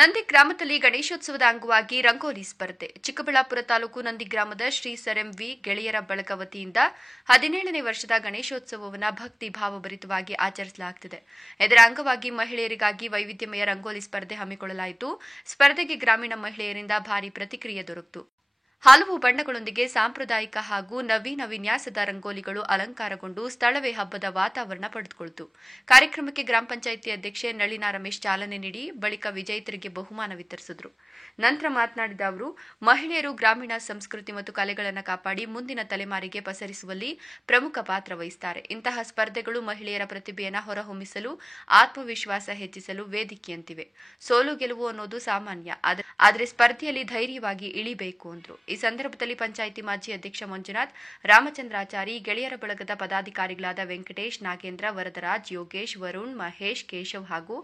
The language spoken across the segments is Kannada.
ನಂದಿ ಗ್ರಾಮದಲ್ಲಿ ಗಣೇಶೋತ್ಸವದ ಅಂಗವಾಗಿ ರಂಗೋಲಿ ಸ್ಪರ್ಧೆ. ಚಿಕ್ಕಬಳ್ಳಾಪುರ ತಾಲೂಕು ನಂದಿ ಗ್ರಾಮದ ಶ್ರೀ ಸರ್ ಎಂ ವಿ ಗೆಳೆಯರ ಬಳಗ ವತಿಯಿಂದ 17ನೇ ವರ್ಷದ ಗಣೇಶೋತ್ಸವವನ್ನು ಭಕ್ತಿ ಭಾವಭರಿತವಾಗಿ ಆಚರಿಸಲಾಗುತ್ತಿದೆ. ಇದರ ಅಂಗವಾಗಿ ಮಹಿಳೆಯರಿಗಾಗಿ ವೈವಿಧ್ಯಮಯ ರಂಗೋಲಿ ಸ್ಪರ್ಧೆ ಹಮ್ಮಿಕೊಳ್ಳಲಾಯಿತು. ಸ್ಪರ್ಧೆಗೆ ಗ್ರಾಮೀಣ ಮಹಿಳೆಯರಿಂದ ಭಾರಿ ಪ್ರತಿಕ್ರಿಯೆ ದೊರಕಿತು. ಹಲವು ಬಣ್ಣಗಳೊಂದಿಗೆ ಸಾಂಪ್ರದಾಯಿಕ ಹಾಗೂ ನವೀನ ವಿನ್ಯಾಸದ ರಂಗೋಲಿಗಳು ಅಲಂಕಾರಗೊಂಡು ಸ್ಥಳವೇ ಹಬ್ಬದ ವಾತಾವರಣ ಪಡೆದುಕೊಂಡಿತು. ಕಾರ್ಯಕ್ರಮಕ್ಕೆ ಗ್ರಾಮ ಪಂಚಾಯಿತಿ ಅಧ್ಯಕ್ಷೆ ನಳಿನಾ ರಮೇಶ್ ಚಾಲನೆ ನೀಡಿ ಬಳಿಕ ವಿಜೇತರಿಗೆ ಬಹುಮಾನ ವಿತರಿಸಿದರು. ನಂತರ ಮಾತನಾಡಿದ ಅವರು, ಮಹಿಳೆಯರು ಗ್ರಾಮೀಣ ಸಂಸ್ಕೃತಿ ಮತ್ತು ಕಲೆಗಳನ್ನು ಕಾಪಾಡಿ ಮುಂದಿನ ತಲೆಮಾರಿಗೆ ಪಸರಿಸುವಲ್ಲಿ ಪ್ರಮುಖ ಪಾತ್ರ ವಹಿಸುತ್ತಾರೆ. ಇಂತಹ ಸ್ಪರ್ಧೆಗಳು ಮಹಿಳೆಯರ ಪ್ರತಿಭೆಯನ್ನು ಹೊರಹೊಮ್ಮಿಸಲು, ಆತ್ಮವಿಶ್ವಾಸ ಹೆಚ್ಚಿಸಲು ವೇದಿಕೆಯಂತಿವೆ. ಸೋಲು ಗೆಲುವು ಅನ್ನೋದು ಸಾಮಾನ್ಯ, ಆದರೆ ಸ್ಪರ್ಧೆಯಲ್ಲಿ ಧೈರ್ಯವಾಗಿ ಇಳಿಬೇಕು ಎಂದರು. ಈ ಸಂದರ್ಭದಲ್ಲಿ ಪಂಚಾಯಿತಿ ಮಾಜಿ ಅಧ್ಯಕ್ಷ ಮಂಜುನಾಥ್, ರಾಮಚಂದ್ರಾಚಾರಿ, ಗೆಳೆಯರ ಬಳಗದ ಪದಾಧಿಕಾರಿಗಳಾದ ವೆಂಕಟೇಶ್, ನಾಗೇಂದ್ರ, ವರದರಾಜ್, ಯೋಗೇಶ್, ವರುಣ್, ಮಹೇಶ್, ಕೇಶವ್ ಹಾಗೂ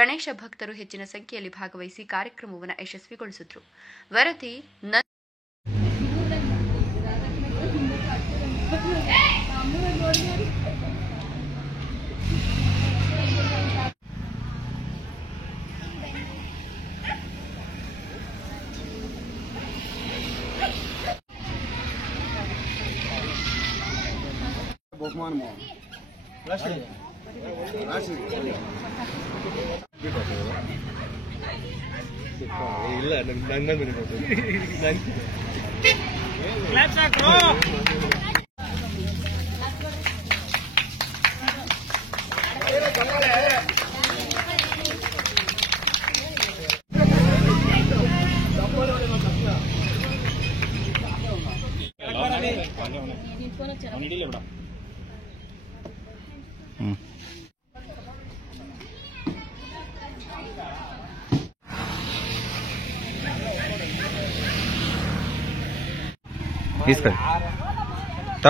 ಗಣೇಶ ಭಕ್ತರು ಹೆಚ್ಚಿನ ಸಂಖ್ಯೆಯಲ್ಲಿ ಭಾಗವಹಿಸಿ ಕಾರ್ಯಕ್ರಮವನ್ನು ಯಶಸ್ವಿಗೊಳಿಸಿದರು. ವರದಿ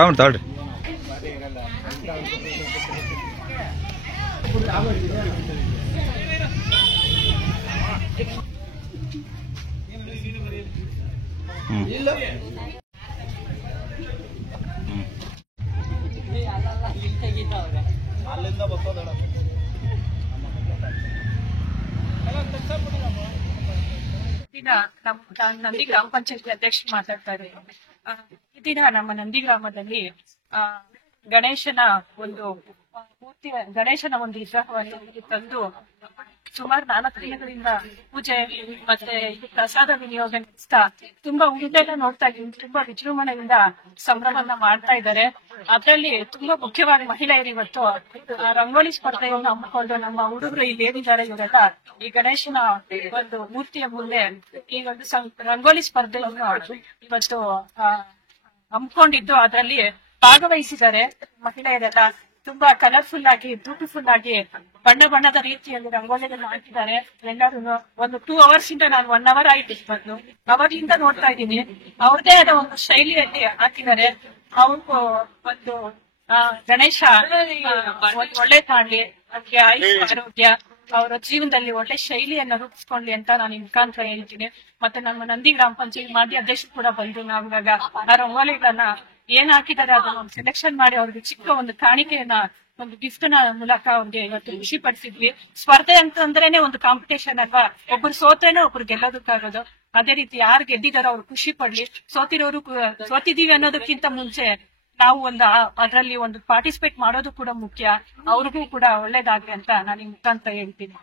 ತಾಳ್ರಿ ನಂದಿ ಗ್ರಾಮ ಪಂಚಾಯತಿ ಅಧ್ಯಕ್ಷ ಮಾತಾಡ್ತಾ ಇದ್ದಾರೆ. ಈ ದಿನ ನಮ್ಮ ನಂದಿ ಗ್ರಾಮದಲ್ಲಿ ಗಣೇಶನ ಒಂದು ವಿಗ್ರಹವನ್ನು ತಂದು ಸುಮಾರು 4 ದಿನಗಳಿಂದ ಪೂಜೆ ಮತ್ತೆ ಪ್ರಸಾದ ವಿನಿಯೋಗ ನಡೆಸ್ತಾ ತುಂಬಾ ಉಂಟೆಲ್ಲ ನೋಡ್ತಾ ಇದ್ದೀವಿ. ತುಂಬಾ ವಿಜೃಂಭಣೆಯಿಂದ ಸಂಭ್ರಮವನ್ನ ಮಾಡ್ತಾ ಇದ್ದಾರೆ. ಅದರಲ್ಲಿ ತುಂಬಾ ಮುಖ್ಯವಾಗಿ ಮಹಿಳೆಯರು ಇವತ್ತು ರಂಗೋಲಿ ಸ್ಪರ್ಧೆಯನ್ನು ಹಮ್ಮಿಕೊಂಡು ನಮ್ಮ ಹುಡುಗರು ಇಲ್ಲಿ ಏನಿದ್ದಾರೆ ಇವರೆಲ್ಲ ಈ ಗಣೇಶನ ಒಂದು ಮೂರ್ತಿಯ ಮುಂದೆ ಈ ಒಂದು ರಂಗೋಲಿ ಸ್ಪರ್ಧೆಯನ್ನು ಇವತ್ತು ಹಮ್ಮಿಕೊಂಡಿದ್ದು ಅದರಲ್ಲಿ ಭಾಗವಹಿಸಿದ್ದಾರೆ. ಮಹಿಳೆಯರೆಲ್ಲ ತುಂಬಾ ಕಲರ್ಫುಲ್ ಆಗಿ ಬ್ಯೂಟಿಫುಲ್ ಆಗಿ ಬಣ್ಣದ ರೀತಿಯಲ್ಲಿ ರಂಗೋಲಿಗಳನ್ನು ಹಾಕಿದ್ದಾರೆ. ಎಲ್ಲರೂ ಒಂದು 2 ಅವರ್ಸ್ ಇಂದ ನಾನು 1 ಅವರ್ ಆಯ್ತು ಬಂದು ಅವರಿಂದ ನೋಡ್ತಾ ಇದ್ದೀನಿ. ಅವ್ರದೇ ಆದ ಒಂದು ಶೈಲಿಯಲ್ಲಿ ಹಾಕಿದ್ದಾರೆ. ಅವ್ರಿಗೂ ಒಂದು ಗಣೇಶ ಒಳ್ಳೆ ತಾಳ್ಲಿ, ಅವ್ರಿಗೆ ಆರೋಗ್ಯ, ಅವರ ಜೀವನದಲ್ಲಿ ಒಳ್ಳೆ ಶೈಲಿಯನ್ನ ರೂಪಿಸ್ಕೊಳ್ಳಿ ಅಂತ ನಾನು ಈ ಮುಖಾಂತರ ಹೇಳ್ತೀನಿ. ಮತ್ತೆ ನಮ್ಮ ನಂದಿ ಗ್ರಾಮ ಪಂಚಾಯತ್ ಮಾಜಿ ಅಧ್ಯಕ್ಷರು ಕೂಡ ಬಂದು ನಾವಿವಾಗ ಆ ರಂಗೋಲಿಗಳನ್ನ ಏನ್ ಹಾಕಿದ್ದಾರೆ ಅದನ್ನ ಸೆಲೆಕ್ಷನ್ ಮಾಡಿ ಅವ್ರಿಗೆ ಚಿಕ್ಕ ಒಂದು ಕಾಣಿಕೆಯನ್ನ ಒಂದು ಗಿಫ್ಟ್ ನ ಮೂಲಕ ಅವ್ರಿಗೆ ಇವತ್ತು ಖುಷಿ ಪಡಿಸಿದ್ವಿ. ಸ್ಪರ್ಧೆ ಅಂತಂದ್ರೇನೆ ಒಂದು ಕಾಂಪಿಟೇಷನ್ ಅಲ್ವಾ, ಒಬ್ರು ಸೋತ್ರೇನೆ ಒಬ್ರು ಗೆಲ್ಲೋದಕ್ಕಾಗೋದು. ಅದೇ ರೀತಿ ಯಾರು ಗೆದ್ದಿದಾರೋ ಅವ್ರು ಖುಷಿ ಪಡ್ಲಿ, ಸೋತಿದೀವಿ ಅನ್ನೋದಕ್ಕಿಂತ ಮುಂಚೆ ನಾವು ಅದರಲ್ಲಿ ಒಂದು ಪಾರ್ಟಿಸಿಪೇಟ್ ಮಾಡೋದು ಕೂಡ ಮುಖ್ಯ. ಅವ್ರಿಗೂ ಕೂಡ ಒಳ್ಳೇದಾಗ್ಲಿ ಅಂತ ನಾನು ಈ ಮುಖಾಂತರ ಹೇಳ್ತೀನಿ.